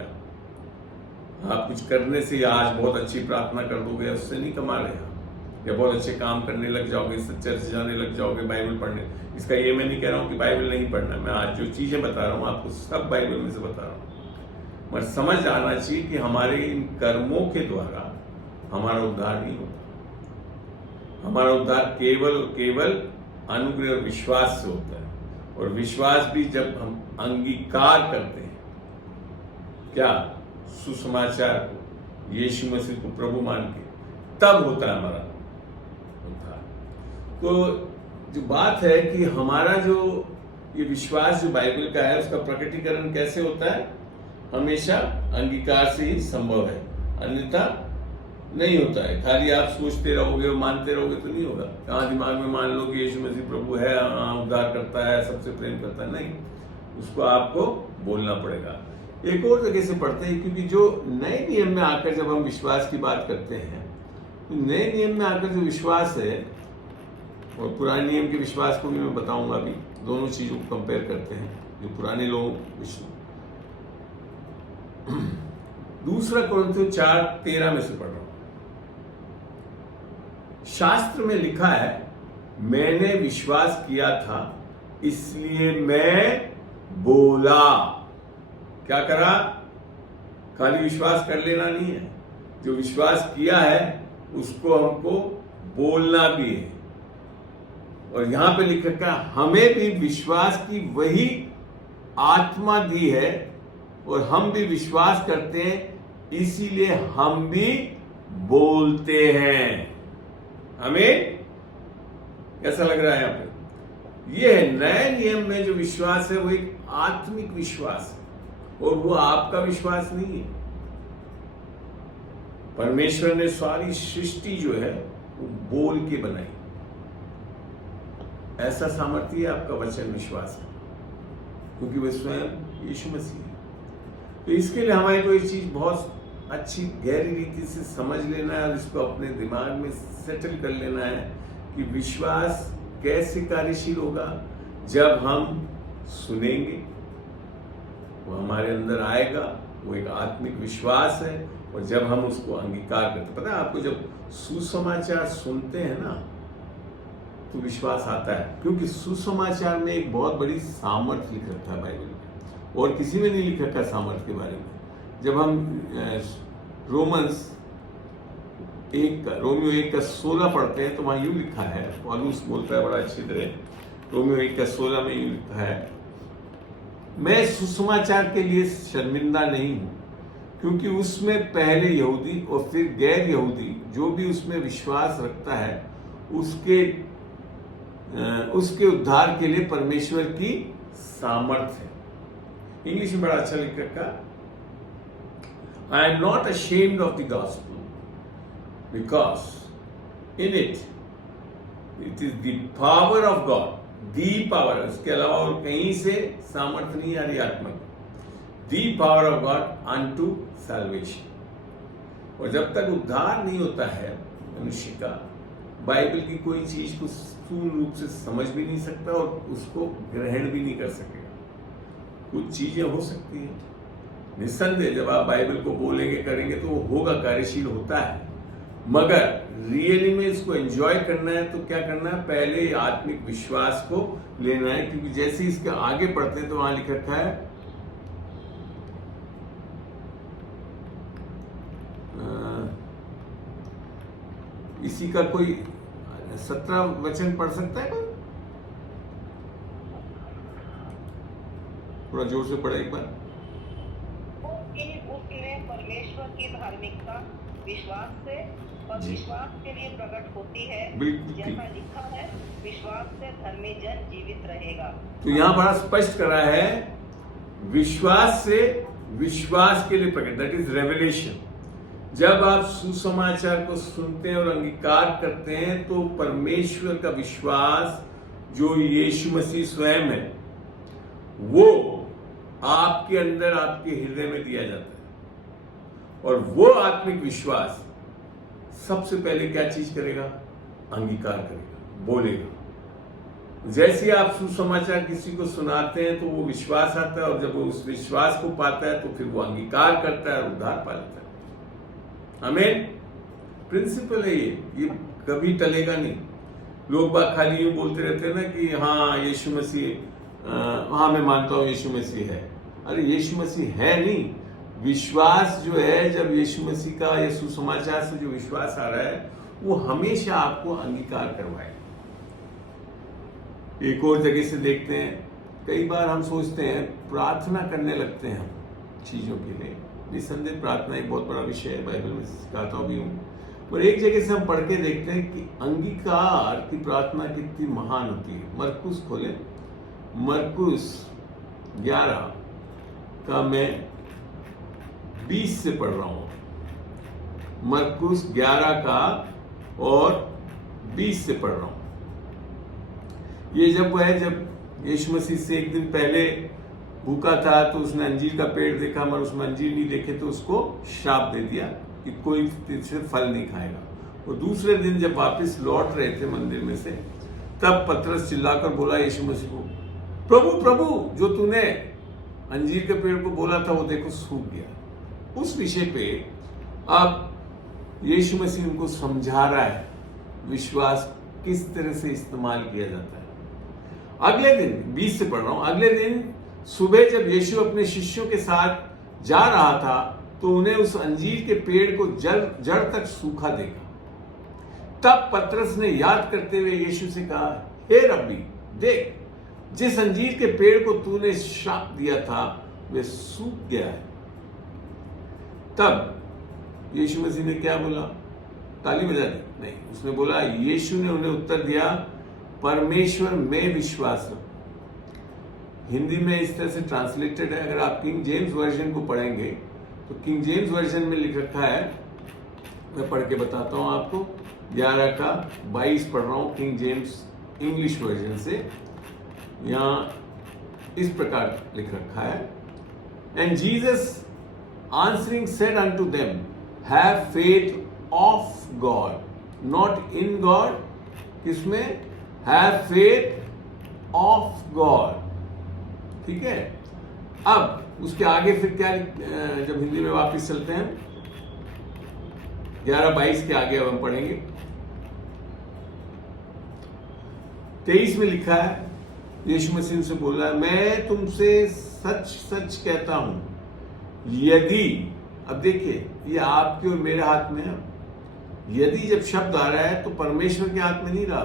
आप कुछ करने से, या आज बहुत अच्छी प्रार्थना कर दोगे उससे नहीं कमा रहे आप, या बहुत अच्छे काम करने लग जाओगे, चर्च जाने लग जाओगे, बाइबल पढ़ने। इसका ये मैं नहीं कह रहा हूँ कि बाइबल नहीं पढ़ना, मैं आज जो चीजें बता रहा हूँ आपको सब बाइबल में से बता रहा हूँ। मगर समझ आना चाहिए कि हमारे इन कर्मों के द्वारा हमारा उद्धार नहीं होता। हमारा उद्धार केवल और केवल अनुग्रह और विश्वास से होता है। और विश्वास भी जब हम अंगीकार करते हैं, क्या, सुसमाचार को, यीशु मसीह को प्रभु मान के, तब होता है हमारा उद्धार। तो जो बात है कि हमारा जो ये विश्वास जो बाइबल का है उसका प्रकटीकरण कैसे होता है, हमेशा अंगीकार से ही संभव है, अन्यथा नहीं होता है। खाली आप सोचते रहोगे और मानते रहोगे तो नहीं होगा। कहाँ दिमाग में मान लो कि यीशु मसीह प्रभु है, उद्धार करता है, सबसे प्रेम करता है, नहीं, उसको आपको बोलना पड़ेगा। एक और जगह से पढ़ते हैं, क्योंकि जो नए नियम में आकर जब हम विश्वास की बात करते हैं, तो नए नियम में आकर जो विश्वास है और पुराने नियम के विश्वास को भी मैं बताऊंगा अभी, दोनों चीजों को कंपेयर करते हैं। जो पुराने लोग दूसरा कोरिन्थियों 4:13 में से पढ़ रहा हूं। शास्त्र में लिखा है, मैंने विश्वास किया था इसलिए मैं बोला। क्या करा, खाली विश्वास कर लेना नहीं है, जो विश्वास किया है उसको हमको बोलना भी है। और यहां पे लिख रखा है, हमें भी विश्वास की वही आत्मा दी है और हम भी विश्वास करते हैं, इसीलिए हम भी बोलते हैं। हमें कैसा लग रहा है यहां पे, ये है नए नियम में जो विश्वास है वो एक आत्मिक विश्वास है और वो आपका विश्वास नहीं है। परमेश्वर ने सारी सृष्टि जो है वो बोल के बनाई, ऐसा सामर्थ्य है आपका वचन विश्वास है, क्योंकि वह स्वयं यीशु मसीह है। तो इसके लिए हमारे को ये चीज बहुत अच्छी गहरी रीति से समझ लेना है और इसको अपने दिमाग में सेटल कर लेना है कि विश्वास कैसे कार्यशील होगा। जब हम सुनेंगे वो हमारे अंदर आएगा, वो एक आत्मिक विश्वास है। और जब हम उसको अंगीकार करते, पता है आपको, जब सुसमाचार सुनते हैं ना तो विश्वास आता है, क्योंकि सुसमाचार में एक बहुत बड़ी सामर्थ्य लिख रखा है बाइबल में, और किसी में नहीं लिख रखा सामर्थ्य के बारे में। जब हम रोमियो 1:16 पढ़ते हैं तो वहां यूं लिखा है, पौलुस बोलता है बड़ा अच्छी तरह, रोमियो 1:16 में यूं लिखा है, मैं सुसमाचार के लिए शर्मिंदा नहीं हूं, क्योंकि उसमें पहले यहूदी और फिर गैर यहूदी जो भी उसमें विश्वास रखता है उसके उद्धार के लिए परमेश्वर की सामर्थ्य है। इंग्लिश में बड़ा अच्छा लिख रखा, I am not ashamed of the gospel because in it is the power of God, the power, उसके अलावा और कहीं से सामर्थ्य नहीं आ रही आत्मा की, the power of God unto salvation. और जब तक उद्धार नहीं होता है मनुष्य का, बाइबल की कोई चीज को पूर्ण रूप से समझ भी नहीं सकता और उसको ग्रहण भी नहीं कर सकेगा। कुछ चीजें हो सकती हैं निस्संदेह, जब आप बाइबल को बोलेंगे करेंगे तो वो होगा, कार्यशील होता है, मगर रियली में इसको एंजॉय करना है तो क्या करना है, पहले आत्मिक विश्वास को लेना है। क्योंकि जैसे इसके आगे पढ़ते हैं तो वहां लिख रखा है, इसी का कोई 17 वचन पढ़ सकता है कोई? थोड़ा जोर से पढ़े एक बार। उसमें परमेश्वर की धार्मिकता विश्वास से और विश्वास के लिए प्रकट होती है, जैसा लिखा है, विश्वास से धर्मी जन जीवित रहेगा। तो यहाँ बड़ा स्पष्ट करा है, विश्वास से विश्वास के लिए प्रकट, दैट इज रेवलेशन। जब आप सुसमाचार को सुनते हैं और अंगीकार करते हैं तो परमेश्वर का विश्वास जो यीशु मसीह स्वयं है वो आपके अंदर, आपके हृदय में दिया जाता है। और वो आत्मिक विश्वास सबसे पहले क्या चीज करेगा? अंगीकार करेगा, बोलेगा। जैसे ही आप सुसमाचार किसी को सुनाते हैं तो वो विश्वास आता है, और जब वो उस विश्वास को पाता है तो फिर वो अंगीकार करता है और उद्धार पा लेता है। आमीन। प्रिंसिपल है ये कभी टलेगा नहीं। लोग बात खाली यूं बोलते रहते हैं ना कि हाँ यीशु मसीह, हाँ मैं मानता हूं यीशु मसीह है। अरे यीशु मसीह है नहीं, विश्वास जो है, जब यीशु मसीह का ये सुसमाचार से जो विश्वास आ रहा है वो हमेशा आपको अंगीकार करवाएगा। एक और जगह से देखते हैं, कई बार हम सोचते हैं, प्रार्थना करने लगते हैं हम चीजों के लिए। निसंदेह प्रार्थना एक बहुत बड़ा विषय है, बाइबल में सिखाता भी हूँ। और एक जगह से हम पढ़ के देखते हैं कि अंगीकार की प्रार्थना कितनी महान होती है। मरकुस खोले, मरकुस 11 का मैं 20 से पढ़ रहा हूं। मरकुस 11 का और 20 से पढ़ रहा हूं। ये जब यीशु मसीह से एक दिन पहले भूखा था तो उसने अंजीर का पेड़ देखा, मगर उसमें अंजीर नहीं देखे तो उसको श्राप दे दिया कि कोई इससे फल नहीं खाएगा। और दूसरे दिन जब वापस लौट रहे थे मंदिर में से, तब पतरस चिल्लाकर बोला यीशु मसीह को, प्रभु प्रभु, जो तूने अंजीर के पेड़ को बोला था वो देखो सूख गया। उस विषय पे अब यीशु मसीह उनको समझा रहा है विश्वास किस तरह से इस्तेमाल किया जाता है। अगले दिन 20 से पढ़ रहा हूं। अगले दिन सुबह जब यीशु अपने शिष्यों के साथ जा रहा था तो उन्हें उस अंजीर के पेड़ को जड़ तक सूखा देखा। तब पतरस ने याद करते हुए यीशु से कहा, हे रब्बी, देख, जिस अंजीर के पेड़ को तूने श्राप दिया था वे सूख गया है। तब यीशु मसीह ने क्या बोला? ताली बजा दी? नहीं, उसने बोला, यीशु ने उन्हें उत्तर दिया, परमेश्वर में विश्वास रखो। हिंदी में इस तरह से ट्रांसलेटेड है। अगर आप किंग जेम्स वर्जन को पढ़ेंगे तो किंग जेम्स वर्जन में लिख रखा है, मैं पढ़ के बताता हूं आपको। 11 का 22 पढ़ रहा हूं किंग जेम्स इंग्लिश वर्जन से। यहां इस प्रकार लिख रखा है, and Jesus answering said unto them, have faith of God, not in God. किसमें? Have faith of God. ठीक है। अब उसके आगे फिर क्या, जब हिंदी में वापस चलते हैं 11-22 के आगे अब हम पढ़ेंगे। 23 में लिखा है, यीशु मसीह से बोला है, मैं तुमसे सच सच कहता हूं, यदि, अब देखिए ये आपके और मेरे हाथ में है। यदि जब शब्द आ रहा है तो परमेश्वर के हाथ में नहीं रहा।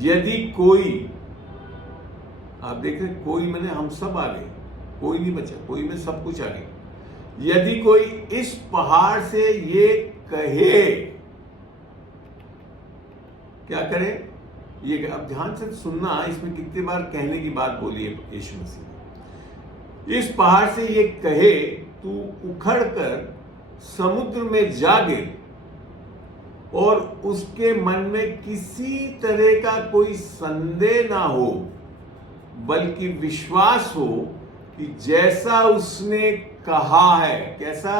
यदि कोई, आप देख रहे, कोई मैंने हम सब आ गए, कोई नहीं बचा, कोई में सब कुछ आ गया। यदि कोई इस पहाड़ से ये कहे, क्या करे? ये, अब ध्यान से सुनना, इसमें कितनी बार कहने की बात बोली है यीशु मसीह ने। इस पहाड़ से ये कहे, तू उखड़ कर समुद्र में जा गिर, और उसके मन में किसी तरह का कोई संदेह ना हो, बल्कि विश्वास हो कि जैसा उसने कहा है, कैसा?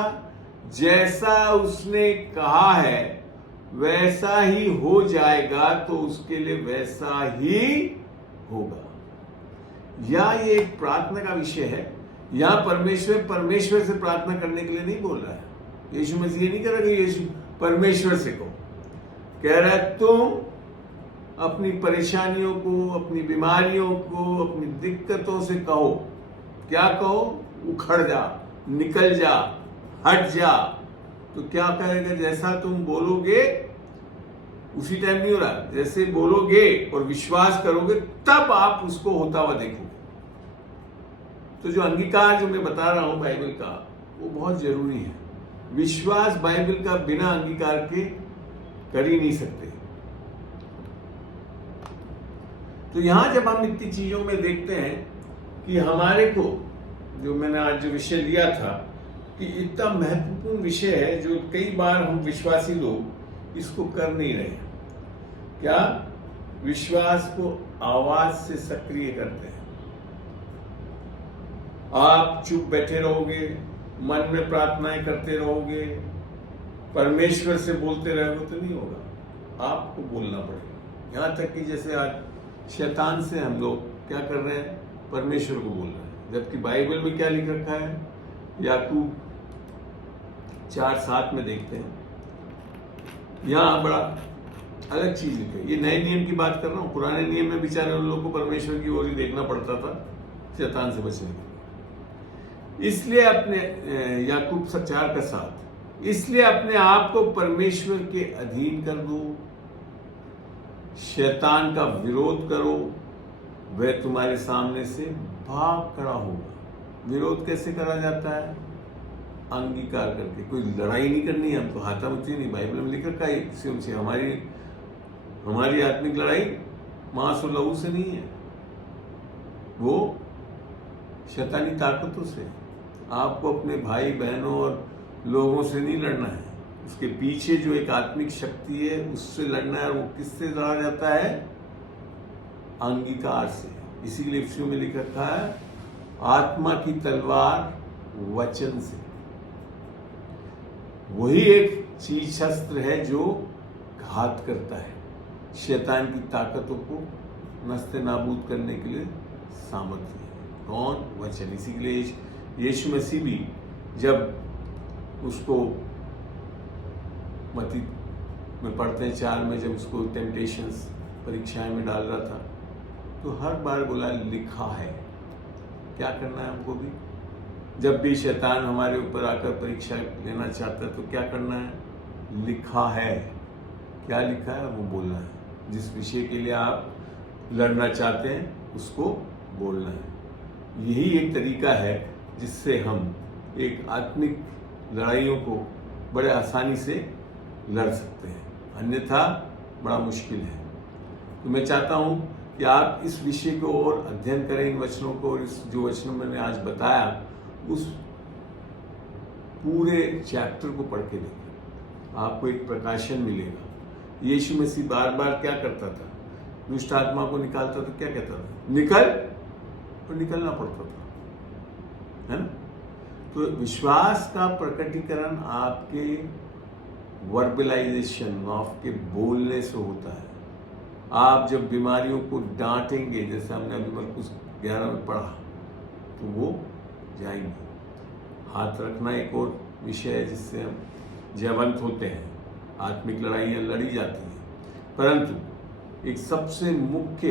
जैसा उसने कहा है वैसा ही हो जाएगा, तो उसके लिए वैसा ही होगा। या ये एक प्रार्थना का विषय है। यहां परमेश्वर से प्रार्थना करने के लिए नहीं बोल रहा है। यीशु मसीह नहीं कह रहा कि यीशु परमेश्वर से कहो, कह रहा है तुम अपनी परेशानियों को, अपनी बीमारियों को, अपनी दिक्कतों से कहो। क्या कहो? उखड़ जा, निकल जा, हट जा। तो क्या कहेगा? जैसा तुम बोलोगे, उसी टाइम नहीं हो रहा, जैसे बोलोगे और विश्वास करोगे तब आप उसको होता हुआ देखोगे। तो जो अंगीकार जो मैं बता रहा हूं बाइबल का, वो बहुत जरूरी है। विश्वास बाइबल का बिना अंगीकार के कर ही नहीं सकते। तो यहां जब हम इतनी चीजों में देखते हैं कि हमारे को, जो मैंने आज जो विषय लिया था कि इतना महत्वपूर्ण विषय है, जो कई बार हम विश्वासी लोग इसको कर नहीं रहे। क्या? विश्वास को आवाज से सक्रिय करते हैं। आप चुप बैठे रहोगे, मन में प्रार्थनाएं करते रहोगे, परमेश्वर से बोलते रहोगे तो नहीं होगा, आपको बोलना पड़ेगा। यहाँ तक कि जैसे आज शैतान से हम लोग क्या कर रहे हैं, परमेश्वर को बोल रहे हैं, जबकि बाइबल में क्या लिख रखा है, याकूब 4:7 में देखते हैं, यहाँ बड़ा अलग चीज लिखी है। ये नए नियम की बात कर रहा हूँ, पुराने नियम में बेचारे उन लोगों को परमेश्वर की ओर ही देखना पड़ता था शैतान से बचने के लिए। इसलिए अपने याकूब 4:7, इसलिए अपने आप को परमेश्वर के अधीन कर दो, शैतान का विरोध करो, वह तुम्हारे सामने से भाग खड़ा होगा। विरोध कैसे करा जाता है, अंगीकार करके। कोई लड़ाई नहीं करनी है, हमको हाथामुट्ठी नहीं, बाइबल में लिख रखा है किसी उनसे। हमारी आत्मिक लड़ाई मांस और लहू से नहीं है, वो शैतानी ताकतों से। आपको अपने भाई बहनों और लोगों से नहीं लड़ना है, उसके पीछे जो एक आत्मिक शक्ति है उससे लड़ना है। और वो किससे लड़ा जाता है, अंगीकार से। इसीलिए इफिसियों में लिख रखा है, आत्मा की तलवार वचन से। वही एक चीज शस्त्र है जो घात करता है, शैतान की ताकतों को नस्ते नाबूद करने के लिए सामर्थ्य है। कौन, वचन। इसी के लिए यीशु मसीह भी जब उसको मत्ती में पढ़ते हैं 4 में, जब उसको टेम्पटेशंस परीक्षाएं में डाल रहा था, तो हर बार बोला लिखा है। क्या करना है हमको भी, जब भी शैतान हमारे ऊपर आकर परीक्षा लेना चाहता है तो क्या करना है, लिखा है। क्या लिखा है, वो बोलना है। जिस विषय के लिए आप लड़ना चाहते हैं उसको बोलना है। यही एक तरीका है जिससे हम एक आत्मिक लड़ाइयों को बड़े आसानी से लड़ सकते हैं, अन्यथा बड़ा मुश्किल है। तो मैं चाहता हूं कि आप इस विषय को और अध्ययन करें, इन वचनों को, और इस जो वचनों मैंने आज बताया उस पूरे चैप्टर को पढ़ के देखें, आपको एक प्रकाशन मिलेगा। यीशु मसीह बार बार क्या करता था, दुष्ट आत्मा को निकालता तो क्या कहता था, निकल, तो निकलना पड़ता था, है ना। तो विश्वास का प्रकटीकरण आपके वर्बलाइजेशन, आपके बोलने से होता है। आप जब बीमारियों को डांटेंगे, जैसे हमने अभी मरकुस 11 में पढ़ा, तो वो जाएंगे। हाथ रखना एक और विषय है जिससे हम जयवंत होते हैं, आत्मिक लड़ाइयाँ लड़ी जाती हैं। परंतु एक सबसे मुख्य,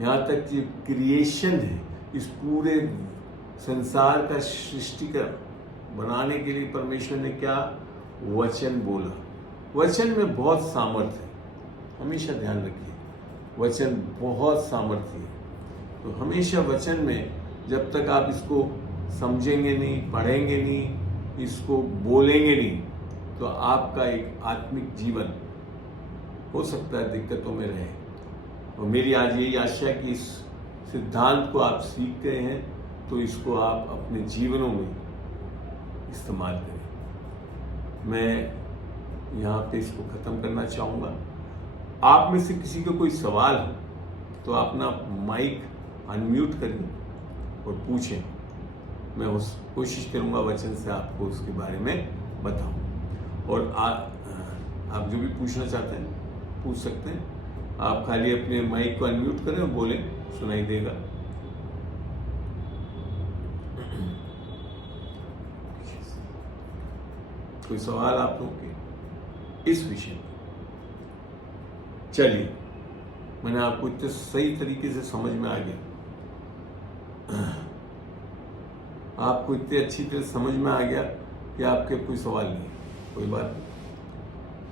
यहाँ तक कि क्रिएशन है, इस पूरे संसार का सृष्टिकरण बनाने के लिए परमेश्वर ने क्या, वचन बोला। वचन में बहुत सामर्थ्य है, हमेशा ध्यान रखिए, वचन बहुत सामर्थ्य है। तो हमेशा वचन में जब तक आप इसको समझेंगे नहीं, पढ़ेंगे नहीं, इसको बोलेंगे नहीं, तो आपका एक आत्मिक जीवन हो सकता है दिक्कतों में रहे। और मेरी आज यही आशा है कि इस सिद्धांत को आप सीख गए हैं, तो इसको आप अपने जीवनों में इस्तेमाल करें। मैं यहाँ पे इसको ख़त्म करना चाहूँगा। आप में से किसी को कोई सवाल हो तो अपना माइक अनम्यूट करिए और पूछें। मैं उस कोशिश करूँगा वचन से आपको उसके बारे में बताऊँ। और आप जो भी पूछना चाहते हैं पूछ सकते हैं। आप खाली अपने माइक को अनम्यूट करें और बोलें, सुनाई देगा। कोई सवाल आप लोगों के इस विषय में? चलिए, मैंने आपको इतने सही तरीके से समझ में आ गया, आपको इतने अच्छी तरह समझ में आ गया कि आपके कोई सवाल नहीं, कोई बात नहीं।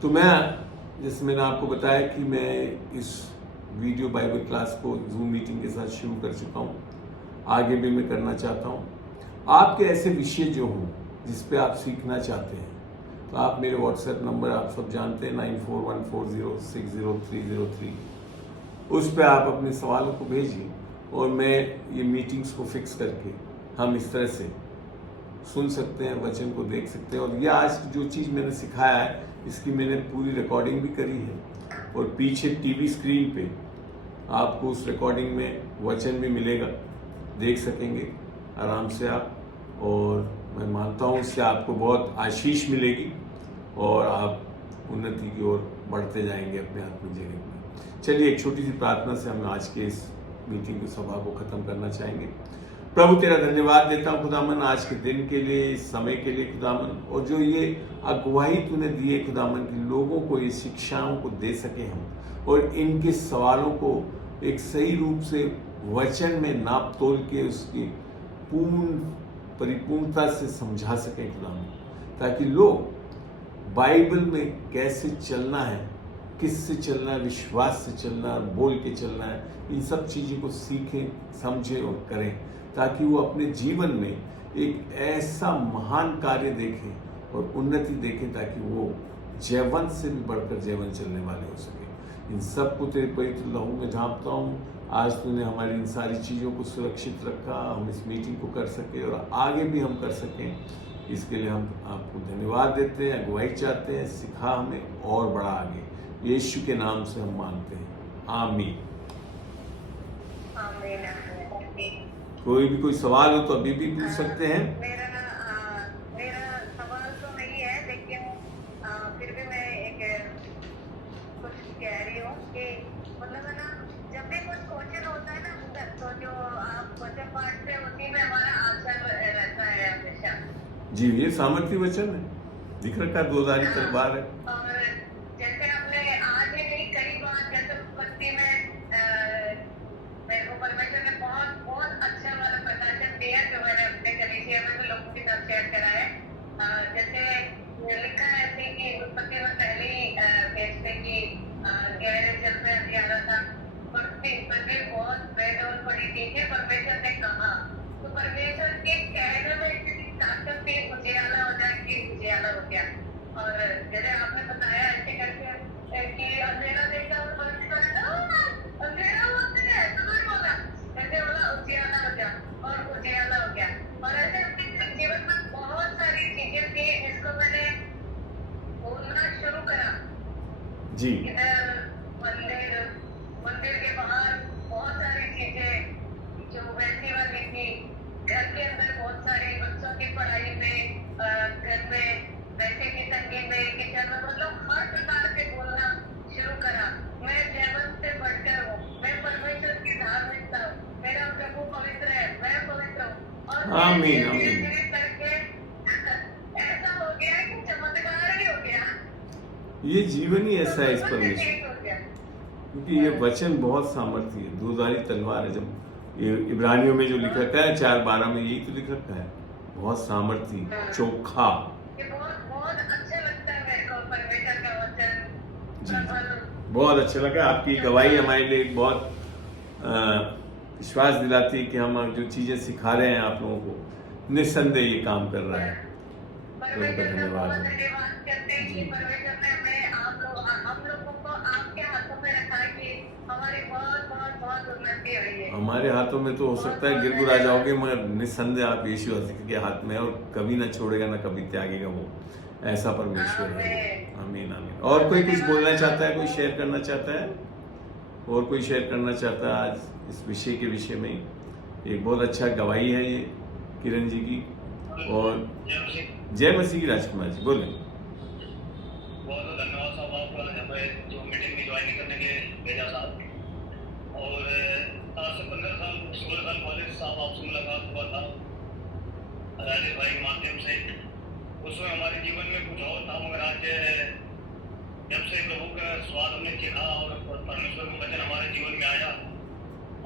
तो मैं, जैसे मैंने आपको बताया कि मैं इस वीडियो बाइबल क्लास को जूम मीटिंग के साथ शुरू कर चुका हूँ, आगे भी मैं करना चाहता हूँ। आपके ऐसे विषय जो हों जिस पे आप सीखना चाहते हैं, तो आप मेरे व्हाट्सएप नंबर आप सब जानते हैं 9414060303, उस पर आप अपने सवालों को भेजिए और मैं ये मीटिंग्स को फिक्स करके हम इस तरह से सुन सकते हैं, वचन को देख सकते हैं। और ये आज जो चीज़ मैंने सिखाया है इसकी मैंने पूरी रिकॉर्डिंग भी करी है, और पीछे टीवी स्क्रीन पे आपको उस रिकॉर्डिंग में वचन भी मिलेगा, देख सकेंगे आराम से आप। और मैं मानता हूँ इससे आपको बहुत आशीष मिलेगी और आप उन्नति की ओर बढ़ते जाएंगे अपने आत्मिक जीवन में। चलिए एक छोटी सी प्रार्थना से हम आज के इस मीटिंग की सभा को खत्म करना चाहेंगे। प्रभु तेरा धन्यवाद देता हूँ खुदावन आज के दिन के लिए, इस समय के लिए खुदावन, और जो ये अगुवाई तूने दी है खुदावन कि लोगों को ये शिक्षाओं को दे सके हम, और इनके सवालों को एक सही रूप से वचन में नाप तोल के उसकी पूर्ण परिपूर्णता से समझा सकें खुदावन, ताकि लोग बाइबल में कैसे चलना है, किससे चलना है, विश्वास से चलना है, बोल के चलना है, इन सब चीज़ों को सीखें, समझें और करें, ताकि वो अपने जीवन में एक ऐसा महान कार्य देखें और उन्नति देखें, ताकि वो जयवंत से भी बढ़कर जयवंत चलने वाले हो सके। इन सब को तेरे पवित्र लहू में झाँपता हूँ। आज तूने हमारी इन सारी चीज़ों को सुरक्षित रखा, हम इस मीटिंग को कर सके और आगे भी हम कर सकें, इसके लिए हम आपको धन्यवाद देते हैं, अगुवाई चाहते हैं, सिखा हमें और बढ़ा आगे। यीशु के नाम से हम मांगते हैं, आमीन। कोई भी कोई सवाल हो तो अभी भी पूछ सकते हैं। मेरा सवाल तो नहीं है, लेकिन फिर भी मैं एक कुछ कह रही हूँ कि मतलब है ना, जब भी कुछ क्वेश्चन होता है ना तो जो आप क्वेश्चन पार्ट से उसी में हमारा आंसर रहता है हमेशा। जी, ये सामर्थ्य वचन है, दिख रखा 2000 तलवार है। और जैसे हमने आज ही नहीं कई बार जैसे उत्पत्ति में मेरे को परमेश्वर ने बहुत बहुत अच्छा वाला प्रकाशन दिया जो मैंने अपने कलीसिया में तो लोगों के साथ शेयर करा है। जैसे लिखा है ऐसे कि उत्पत्ति में पहले ही पेज पे कि गहरे जल में अंधियारा था, पृथ्वी बहुत बेड और पड़ी थी। परमेश्वर ने कहा, तो परमेश्वर के कहने में इतनी ताकत थी, उजियाला हो जाए कि उजियाला हो गया। और जैसे आपने बताया ऐसे करके कि अंधेरा देखा और परमेश्वर ने अंधेरा होता है तो नहीं बोला, ऐसे बोला उजियाला हो गया और उजियाला हो गया। और ऐसे अपने जीवन में बहुत सारी चीजें थी जिसको मैंने बोलना शुरू करा जी। मंदिर के बाहर बहुत सारी चीजें जो वैसी वाली थी, घर के अंदर बहुत सारी बच्चों की पढ़ाई में, घर में पैसे की तंगी में, किचन में, मतलब हर प्रकार से बोलना शुरू करा। मैं जयवंत से बढ़कर हूँ, मैं परमेश्वर की धार्मिकता हूँ, मेरा प्रभु पवित्र है, मैं पवित्र हूँ। और आमीन, धीरे आमीन। धीरे करके ऐसा हो गया कि चमत्कार ही हो गया। ये जीवन ही ऐसा है इस परमेश्वर, क्योंकि ये वचन बहुत सामर्थ्य है, 2000 तलवार है। जब ये इब्रानियों में जो लिखा रखा है 4:12 में यही तो लिख रखा है, बहुत सामर्थ्य, चोखा। ये बहुत अच्छा लगता है मेरे को परमेश्वर का वचन। जी, बहुत अच्छा लगा। आपकी गवाही हमारे लिए एक बहुत विश्वास दिलाती है कि हम जो चीजें सिखा रहे हैं आप लोगों को, निस्संदेह ये काम कर रहा है। परमेश्वर का धन्यवाद। बहुत धन्यवाद करते हैं कि परमेश्वर ने हमें हम लोगों को आपके हाथों में रखा है कि हमारी बहुत उन्नति हुई है। हमारे हाथों में तो हो सकता है गिरगुरा जाओगे, मगर निस्संदेह आप यीशु मसीह के हाथ में है और कभी ना छोड़ेगा ना कभी त्यागेगा। वो ऐसा परमेश्वर है। आमीन, आमीन। और कोई कुछ बोलना चाहता है, कोई शेयर करना चाहता है, और कोई शेयर करना चाहता है आज इस विषय के विषय में? एक बहुत अच्छा गवाही है ये किरण जी की। और जय मसीह की। राजकुमार जी बोले। बहुत धन्यवाद साहब, आपका हमें जो मीटिंग में ज्वाइन करने के लिए भेजा साहब। और आज से 15 साल 16 साल पहले साहब आपसे मुलाकात हुआ था राजेश भाई के माध्यम से। उसमें हमारे जीवन में कुछ और था, मगर आज जब से प्रभु का स्वाद हमने चिखा और परमेश्वर का वचन हमारे जीवन में आया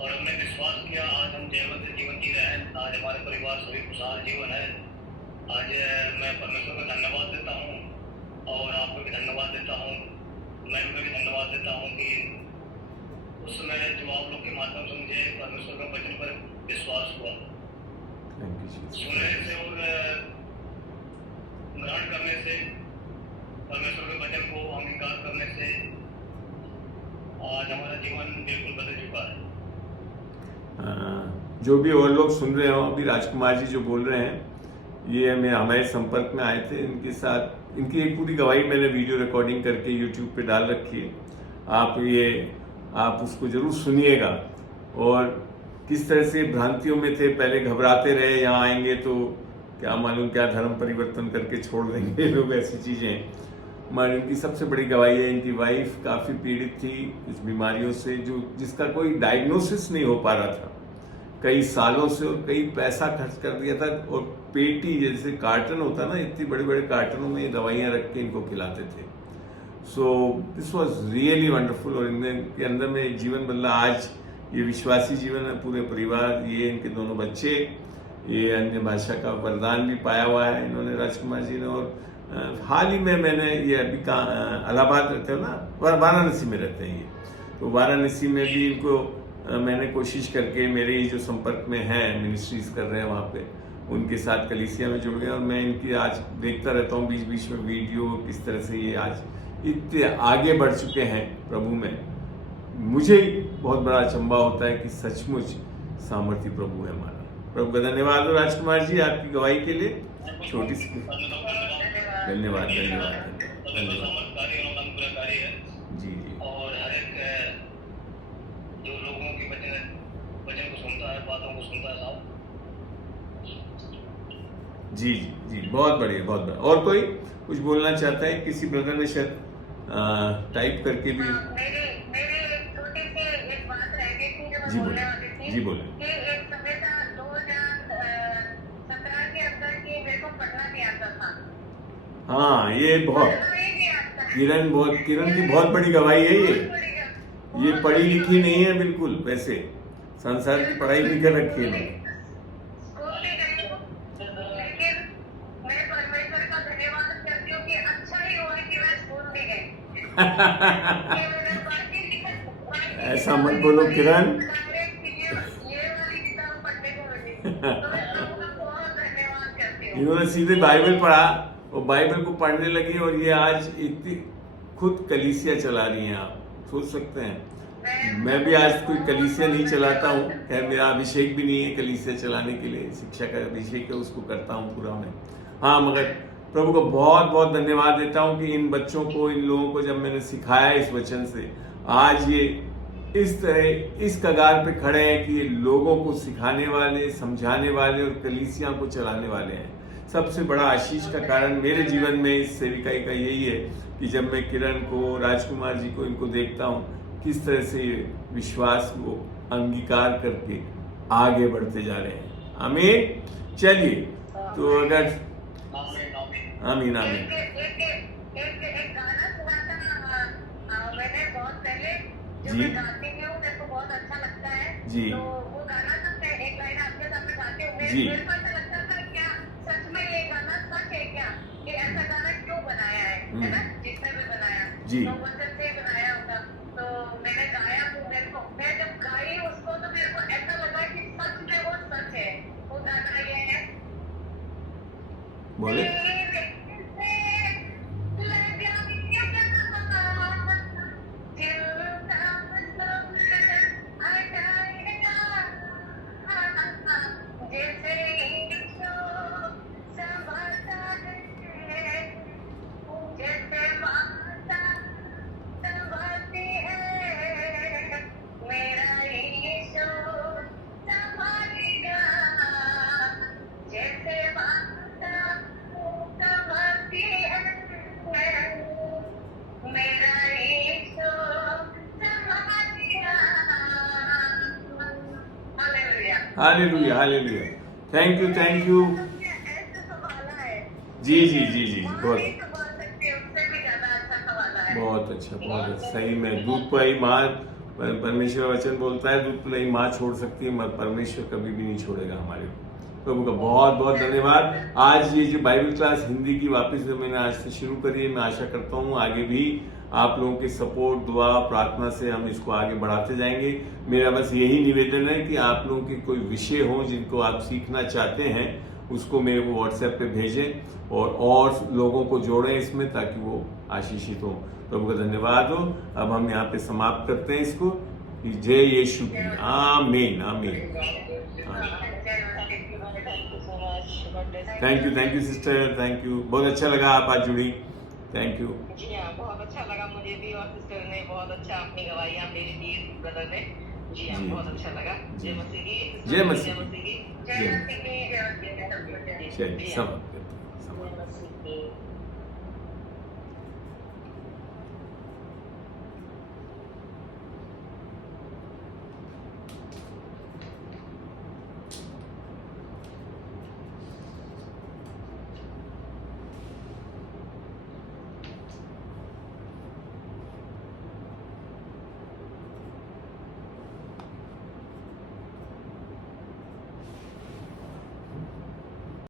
और हमने विश्वास किया, आज हम जयवंत जीवन जी रहे हैं। आज हमारे परिवार सभी खुशहाल जीवन है। आज मैं परमेश्वर का धन्यवाद देता हूँ और आपको भी धन्यवाद देता हूँ। मैं भी धन्यवाद देता हूँ कि उस समय जो आप लोग के माध्यम से मुझे परमेश्वर का वचन पर विश्वास हुआ, सुनने से और ग्रहण करने से, परमेश्वर के वचन को अंगीकार करने से आज हमारा जीवन बिल्कुल बदल चुका है। जो भी और लोग सुन रहे हो, अभी राजकुमार जी जो बोल रहे हैं, ये हमारे संपर्क में आए थे। इनके साथ इनकी एक पूरी गवाही मैंने वीडियो रिकॉर्डिंग करके यूट्यूब पे डाल रखी है। आप उसको जरूर सुनिएगा। और किस तरह से भ्रांतियों में थे, पहले घबराते रहे, यहाँ आएंगे तो क्या मालूम क्या धर्म परिवर्तन करके छोड़ देंगे लोग, ऐसी चीज़ें। मगर इनकी सबसे बड़ी गवाही है, इनकी वाइफ काफ़ी पीड़ित थी कुछ बीमारियों से, जिसका कोई डायग्नोसिस नहीं हो पा रहा था कई सालों से, और कई पैसा खर्च कर दिया था। और पेटी जैसे कार्टन होता ना, इतनी बड़े बड़े कार्टनों में दवाइयाँ रख के इनको खिलाते थे। So this was really wonderful. और इनके अंदर में जीवन बदला। आज ये विश्वासी जीवन है, पूरे परिवार, ये इनके दोनों बच्चे, ये अन्य भाषा का वरदान भी पाया हुआ है इन्होंने, राजकुमार जी ने। और हाल ही में मैंने ये अभी इलाहाबाद रहते हो ना, वाराणसी में रहते हैं ये, तो वाराणसी में भी इनको मैंने कोशिश करके, मेरे ही जो संपर्क में हैं, मिनिस्ट्रीज कर रहे हैं वहाँ पे, उनके साथ कलीसिया में जुड़ गए। और मैं इनकी आज देखता रहता हूँ बीच बीच में वीडियो, किस तरह से ये आज इतने आगे बढ़ चुके हैं प्रभु में। मुझे बहुत बड़ा अचंभा होता है कि सचमुच सामर्थ्य प्रभु है हमारा। प्रभु का धन्यवाद। और राजकुमार जी आपकी गवाही के लिए छोटी सी धन्यवाद। जी जी। और हर एक जो लोगों की वचन को सुनता है, बातों को सुनता है साहब। जी जी जी, बहुत बढ़िया, बहुत बढ़िया। और कोई कुछ बोलना चाहता है? किसी ब्रदर ने शायद टाइप करके भी। मेरे छोटी सी एक बात रह गई थी जो मैं जी बोलने वाली थी। जी बोले। कि एक समय था 2017 के अंदर की मेरे को पढ़ना नहीं आता था। हाँ, ये बहुत नहीं आता। किरण की बहुत बड़ी गवाही है ये पढ़ी लिखी नहीं है बिल्कुल, वैसे संसार की पढ़ाई नहीं कर रखी है इन्होंने। स्कूल नहीं गई हूँ, लेकिन मैं परमेश्वर का धन्यवाद करती हूँ कि अच्छा ही हुआ कि मैं स्कूल नहीं गई। ऐसा मत बोलो किरण। ये वाली किताब पढ़ने को मिली, तो मैं प्रभु का बहुत धन्यवाद करती हूँ। इन्होंने सीधे बाइबल पढ़ा और बाइबल को पढ़ने लगी, और ये आज इतनी खुद कलीसिया चला रही हैं। आप सोच सकते हैं, मैं भी आज कोई कलीसिया नहीं चलाता हूँ। खैर मेरा अभिषेक भी नहीं है कलीसिया चलाने के लिए, शिक्षा का अभिषेक है, उसको करता हूँ पूरा मैं। हाँ, मगर प्रभु को बहुत बहुत धन्यवाद देता हूँ कि इन बच्चों को, इन लोगों को जब मैंने सिखाया इस वचन से, आज ये इस तरह इस कगार पे खड़े हैं कि ये लोगों को सिखाने वाले, समझाने वाले और कलीसिया को चलाने वाले हैं। सबसे बड़ा आशीष का कारण मेरे जीवन में इस सेविकाई का यही है कि जब मैं किरण को, राजकुमार जी को, इनको देखता हूँ किस तरह से ये विश्वास को अंगीकार करके आगे बढ़ते जा रहे हैं। आमीन। चलिए, तो अगर आमीन आमीन। एक गाना सुना था मैंने बहुत पहले, जो जी। मैं गाती हूँ, मेरे को बहुत अच्छा लगता है। जी। तो वो गाना था, मैं एक लाइन आपके सामने गाती हूँ। जी। मेरे को ऐसा लगता था क्या सच में ये गाना सच है क्या, कि ऐसा गाना क्यों बनाया है ना, जिसने भी बनाया जी। तो वचन से बनाया होगा। तो मैंने गाया, तो मेरे को, मैं जब गाई उसको, तो मेरे को ऐसा लगा कि सच में वो सच है। वो गाना ये है, बोले। Hallelujah hallelujah. Thank you thank you. जी जी जी जी, बहुत बहुत अच्छा, बहुत अच्छा। सही में दूध पिलाई माँ, परमेश्वर वचन बोलता है दूध पिलाई माँ छोड़ सकती है, मगर परमेश्वर कभी भी नहीं छोड़ेगा हमारे को। प्रभु का बहुत बहुत धन्यवाद। आज ये जो बाइबल क्लास हिंदी की वापस जो मैंने आज से शुरू करी है, मैं आशा करता हूँ आगे भी आप लोगों के सपोर्ट, दुआ, प्रार्थना से हम इसको आगे बढ़ाते जाएंगे। मेरा बस यही निवेदन है कि आप लोगों के कोई विषय हो जिनको आप सीखना चाहते हैं, उसको मेरे को व्हाट्सएप पे भेजें और लोगों को जोड़ें इसमें, ताकि वो आशीषित हो। प्रभु का धन्यवाद हो। अब हम यहाँ पे समाप्त करते हैं इसको। जय यीशु की। आमीन आमीन। Thank you sister, thank you. बहुत अच्छा लगा आप आज जुड़ी। Thank you. जी हाँ, बहुत अच्छा लगा मुझे भी, और सिस्टर ने बहुत अच्छा अपनी गवाहियाँ मेरे दिए, ब्रदर ने, जी हाँ, जी। बहुत अच्छा लगा। जी। जय मसीह की। जय मसीह जय की। मसीह की। जय जय मसीह की। चलिए समाप्त करते हैं, समाप्त। जय मसीह की।